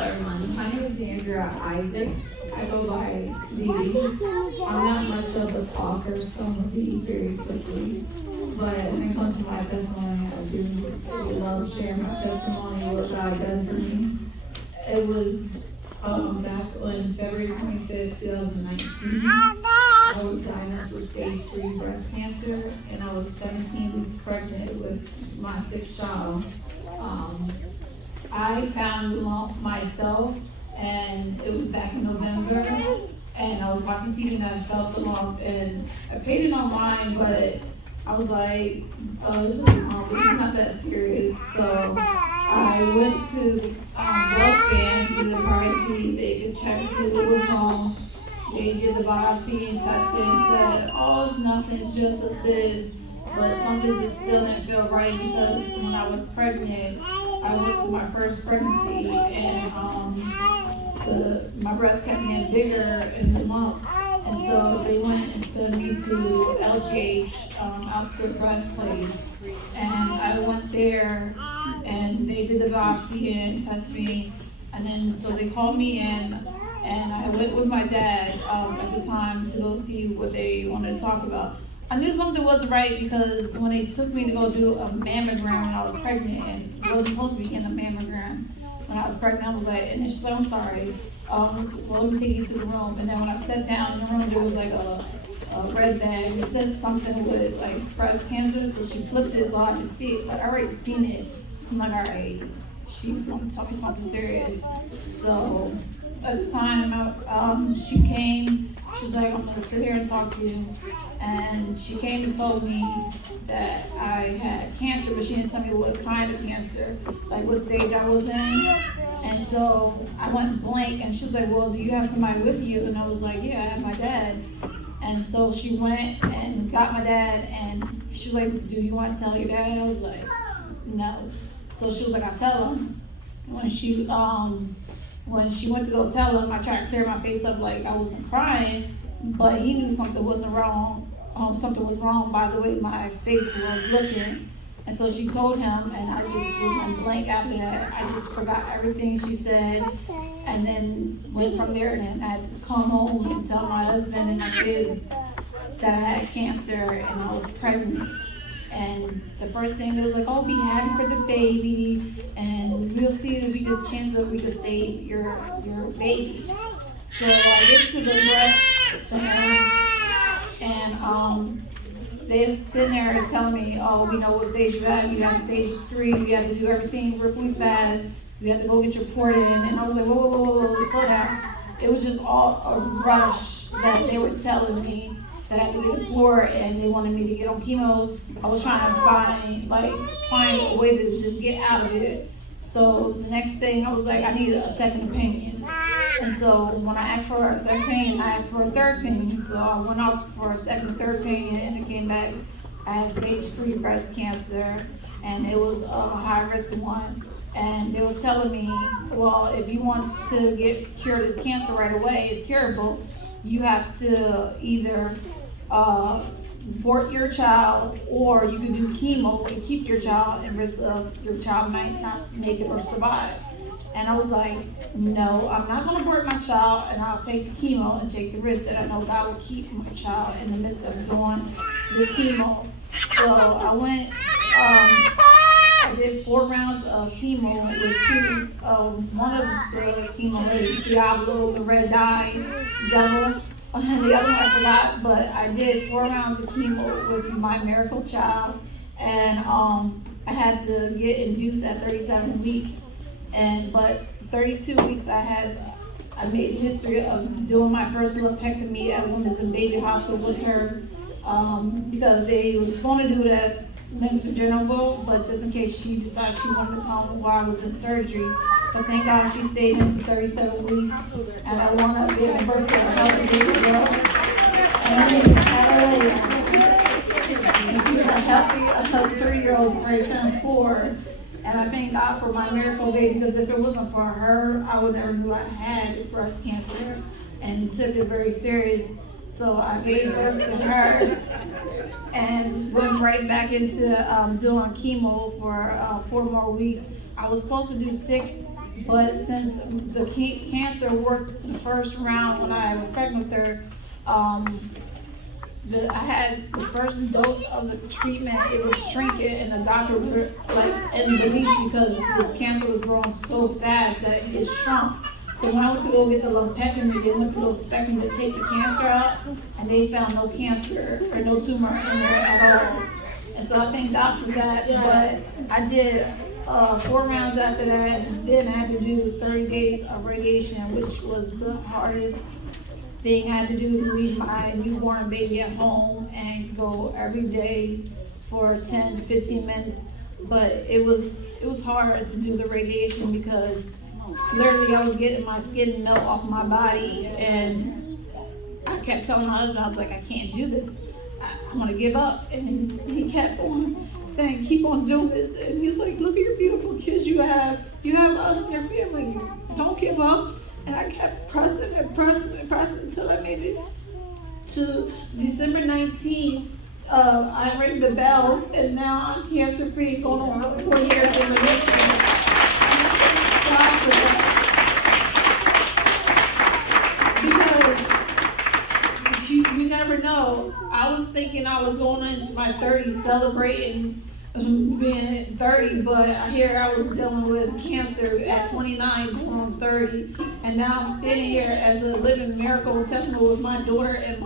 everyone. My name is Andrea Isaac. I go by Dee. I'm not much of a talker, so I'm gonna be very quickly. But when it comes to my testimony, I do love sharing my testimony, what God does for me. It was back on February 25th, 2019. I was diagnosed with stage 3 breast cancer, and I was 17 weeks pregnant with my 6th child. I found the lump myself, and it was back in November, and I was watching TV and I felt the lump, and I paid it online, but I was like, oh, it's just a lump, it's not that serious. So I went to blood scan to the pharmacy. They could check to see what was wrong. They did the biopsy and tested and said, oh, it's nothing, it's just a cyst. But something just still didn't feel right because when I was pregnant, I went to my first pregnancy and my breast kept getting bigger in the month. And so they went and sent me to LGH, Outskirt Breast Place. And I went there and they did the biopsy and tested me. And then so they called me in and I went with my dad at the time to go see what they wanted to talk about. I knew something wasn't right because when they took me to go do a mammogram when I was pregnant, and it wasn't supposed to be in a mammogram when I was pregnant, I was like, and she said, I'm sorry, well, let me take you to the room. And then when I sat down in the room, there was like a red bag. It said something with like breast cancer, so she flipped it so I could see it, but I already seen it. So I'm like, all right, she's gonna tell me something serious. So at the time, she came, she's like, I'm gonna sit here and talk to you. And she came and told me that I had cancer, but she didn't tell me what kind of cancer, like what stage I was in. And so I went blank, and she was like, well, do you have somebody with you? And I was like, yeah, I have my dad. And so she went and got my dad, and she was like, do you want to tell your dad? And I was like, no. So she was like, I'll tell him. When she went to go tell him, I tried to clear my face up like I wasn't crying, but he knew something wasn't wrong. Something was wrong by the way my face was looking. And so she told him, and I just was on blank after that. I just forgot everything she said, and then went from there. And I had to come home and tell my husband and my kids that I had cancer and I was pregnant. And the first thing they was like, oh, be happy for the baby, and we'll see if we get a chance that we could save your baby. So I get to the breast center, and they're sitting there and telling me, oh, we know what stage you're at. You got stage 3. You have to do everything really fast. You have to go get your port in. And I was like, whoa, slow down. It was just all a rush that they were telling me that I had to get a port, and they wanted me to get on chemo. I was trying to find a way to just get out of it. So the next thing I was like, I needed a second opinion. And so when I asked for a second opinion, I asked for a third opinion. So I went off for a second and third opinion, and it came back, I had stage 3 breast cancer, and it was a high risk one. And they was telling me, well, if you want to get cured of this cancer right away, it's curable, you have to either abort your child, or you can do chemo and keep your child and risk of your child might not make it or survive. And I was like, no, I'm not going to abort my child, and I'll take the chemo and take the risk that I know God will keep my child in the midst of doing this chemo. So I went, I did 4 rounds of chemo with 2, one of the chemo lady, Diablo, the red dye devil, and the other one I forgot, but I did 4 rounds of chemo with my miracle child, and I had to get induced at 37 weeks. But 32 weeks I made history of doing my first lumpectomy at Women's and Baby Hospital with her, because they was going to do it at Minister General, but just in case she decided she wanted to come while I was in surgery. But thank God she stayed in for 37 weeks, and I wound up giving birth to a healthy baby girl. And her name is Adelaide. And she was a healthy 3-year-old before she turned 4. And I thank God for my miracle baby, because if it wasn't for her, I would never knew I had breast cancer and took it very serious. So I gave birth to her and went right back into doing chemo for 4 more weeks. I was supposed to do 6 But since the cancer worked the first round when I was pregnant with her, I had the first dose of the treatment. It was shrinking, and the doctor was like in belief because this cancer was growing so fast that it shrunk. So when I went to go get the lumpectomy, they went to go expecting to take the cancer out, and they found no cancer or no tumor in there at all. And so I thank God for that. But I did 4 rounds after that, and then I had to do 30 days of radiation, which was the hardest thing I had to do, to leave my newborn baby at home and go every day for 10 to 15 minutes. But it was hard to do the radiation because literally I was getting my skin melt off my body, and I kept telling my husband, I was like, I can't do this. I'm gonna give up. And he kept on saying, keep on doing this. And he was like, look at your beautiful kids you have us and your family. Don't give up. And I kept pressing and pressing and pressing until I made it to December 19th. I rang the bell, and now I'm cancer free, going on 4 years in remission. God for that. Because you never know. I was thinking I was going into my 30s celebrating being 30, but here I was dealing with cancer at 29 going on 30, and now I'm standing here as a living miracle testimony with my daughter and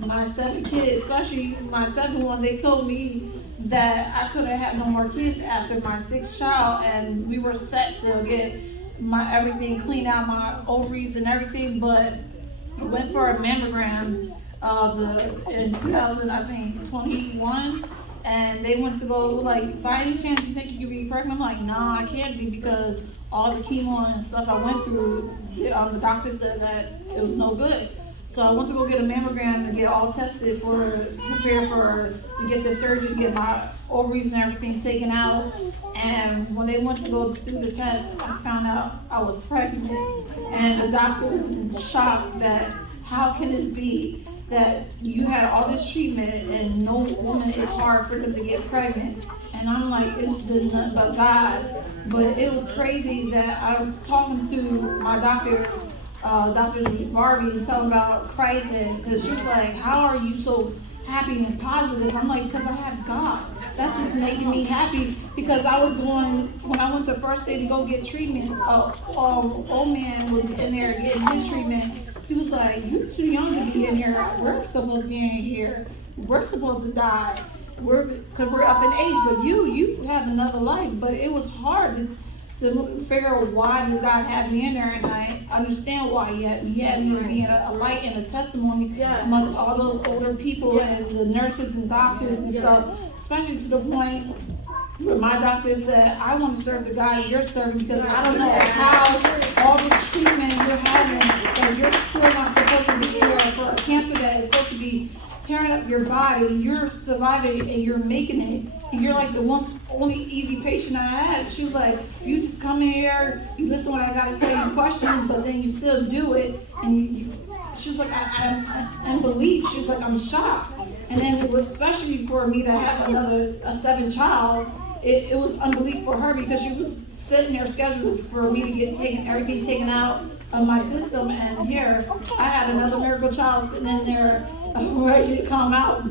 my 7 kids, especially my 7th one. They told me that I couldn't have no more kids after my 6th child, and we were set to get my everything cleaned out, my ovaries and everything, but I went for a mammogram in 2021. And they went to go, like, by any chance you think you could be pregnant? I'm like, nah, I can't be, because all the chemo and stuff I went through, the doctor said that it was no good. So I went to go get a mammogram and get all tested to get the surgery, to get my ovaries and everything taken out. And when they went to go do the test, I found out I was pregnant. And the doctor was in shock that, how can this be that you had all this treatment and no woman, it's hard for them to get pregnant? And I'm like, it's just nothing but God. But it was crazy that I was talking to my doctor, Dr. Barbie, and telling about Christ, and because she was like, how are you so happy and positive? I'm like, because I have God. That's what's making me happy, because I was going, when I went the first day to go get treatment, old man was in there getting his treatment. He was like, you're too young to be in here. We're supposed to be in here. We're supposed to die. Because we're up in age, but you have another life. But it was hard to figure out why does God have me in there, and I understand why He had me being a light and a testimony amongst all those older people and the nurses and doctors and stuff, especially to the point where my doctor said, I want to serve the God you're serving, because I don't know how all this treatment you're having, that you're still not supposed to be here for a cancer that is supposed to be tearing up your body. You're surviving and you're making it. And you're like the only easy patient I had. She was like, you just come in here, you listen to what I got to say, you question, but then you still do it. And she was like, I'm in belief. She was like, I'm shocked. And then it was, especially for me to have a 7th child, it was unbelief for her, because she was sitting there scheduled for me to get everything taken out of my system. And here I had another miracle child sitting in there ready to come out,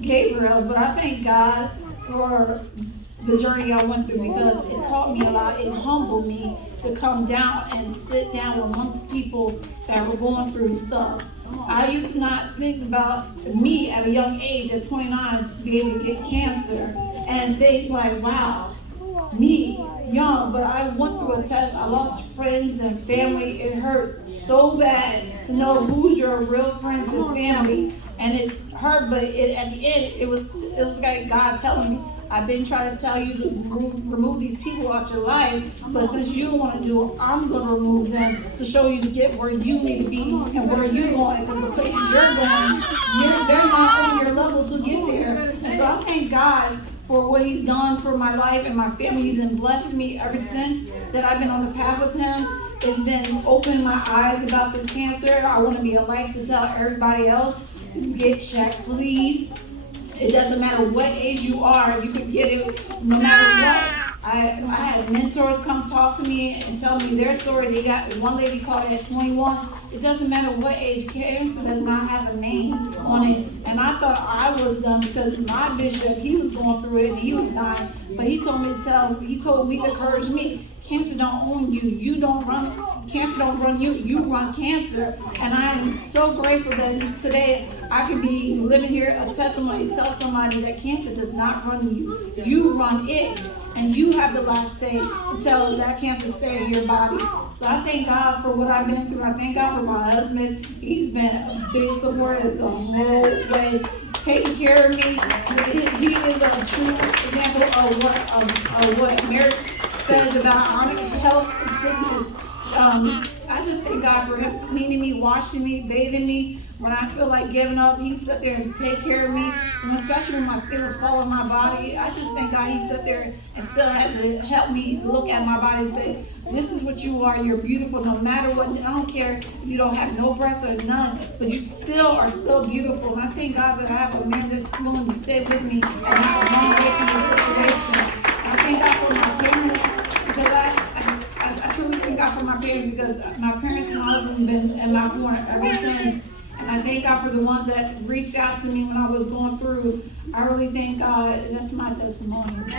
Gabriel. But I thank God for the journey I went through, because it taught me a lot. It humbled me to come down and sit down amongst people that were going through stuff. I used to not think about me at a young age, at 29, to be able to get cancer, and think like, wow, me, young, but I went through a test. I lost friends and family. It hurt so bad to know who's your real friends and family, and it hurt, but at the end, it was like God telling me, I've been trying to tell you to remove these people out your life, but since you don't want to do it, I'm going to remove them to show you to get where you need to be and where you're going, because the places you're going, they're not on your level to get there. And so I thank God for what He's done for my life and my family. He's been blessing me ever since that I've been on the path with Him. It's been opening my eyes about this cancer. I want to be a light to tell everybody else, get checked, please. It doesn't matter what age you are, you can get it no matter what I had mentors come talk to me and tell me their story. They got one lady called at 21. It doesn't matter what age, cancer does not have a name on it. And I thought I was done because my bishop, he was going through it and he was dying. But he told me to encourage me. Cancer don't own you. You don't run, cancer don't run you. You run cancer. And I am so grateful that today I can be living here a testimony to tell somebody that cancer does not run you. You run it. And you have the last say to tell that cancer stay in your body. So I thank God for what I've been through. I thank God for my husband. He's been a big supporter the whole way, taking care of me. He is a true example of what marriage says about honor, health, and sickness. I just thank God for him cleaning me, washing me, bathing me. When I feel like giving up, he sit there and take care of me. And especially when my skin was falling my body, I just thank God he sit there and still had to help me look at my body and say, this is what you are, you're beautiful no matter what. I don't care if you don't have no breath or none, but you still are still beautiful. And I thank God that I have a man that's willing to stay with me and not run away from the situation. I thank God for my parents because I truly thank God for my parents because my parents and my husband been in my corner ever since. And I thank God for the ones that reached out to me when I was going through. I really thank God. That's my testimony.